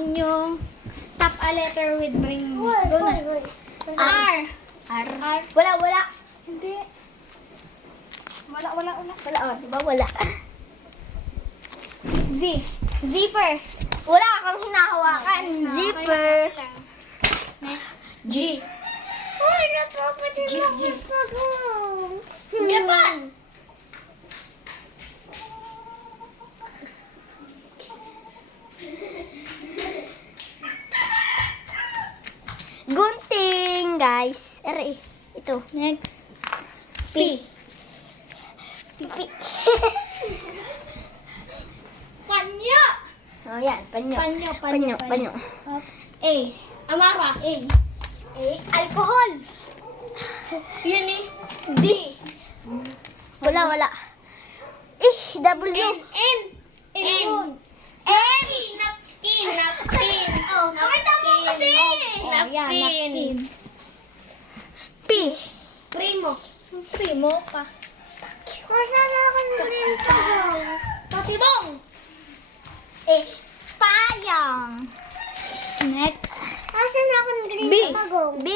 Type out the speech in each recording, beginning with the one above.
inyong top a letter with bring me. Go na. R. R. Wala. Hindi. Wala. Wala, oh. Diba wala? Z. Zipper. Wala kang hinahawakan. Zipper. Next. G. Uy, napapatid mo ako pagong. Japan. Gunting, guys. Ito. Next. P. Panyo. Oh, yan. Panyo. A. Amara. A. Alcohol. Yan eh. D. Wala. W. N. N. Napkin. Oh, pakita mo kasi. Napkin. P. Primo pa. Masama akong green pagong. Patibong. Payang. Next. Asan akong green B. pagong? B.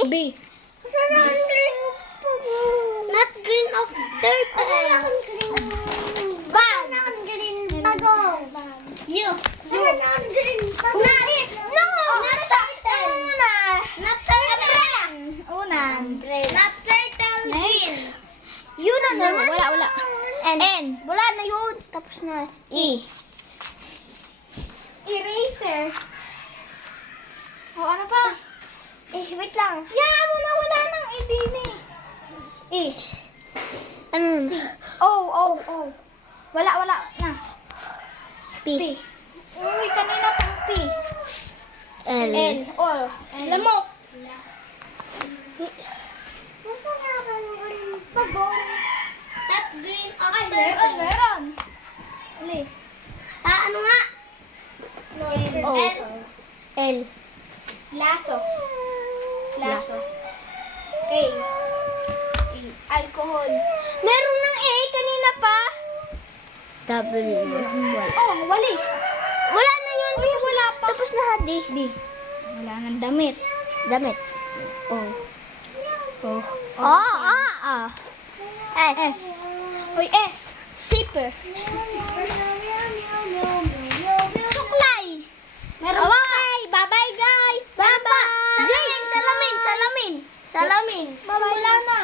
Asan akong green pagong? Not green of dirt. Asan akong green bag? Asan akong green pagong? You. Asan akong green pagong? No! Not turtle. Not turtle. Unan. Not turtle. Green. Yun na No, naman. wala. N. Wala na yun. Tapos na. E. Eraser. O, ano pa? Wait lang. Wala nang idin eh. E. Ano? O. Wala na. P. Uy, kanina pang P. L. O. Lamok. Nasaan akong green pagong? Not green of Meron. Alis. Ano nga? O. L. Laso. A. Alcohol. Meron ng A kanina pa. W. Oh, walis. Wala na yun. Wala pa. Tapos na D. B. Wala nang damit. Damit. O. S. Uy, S. Zipper. Suklay. Meron pa. Okay, bye-bye guys. Bye-bye. Salamin. Salamin. Wala na.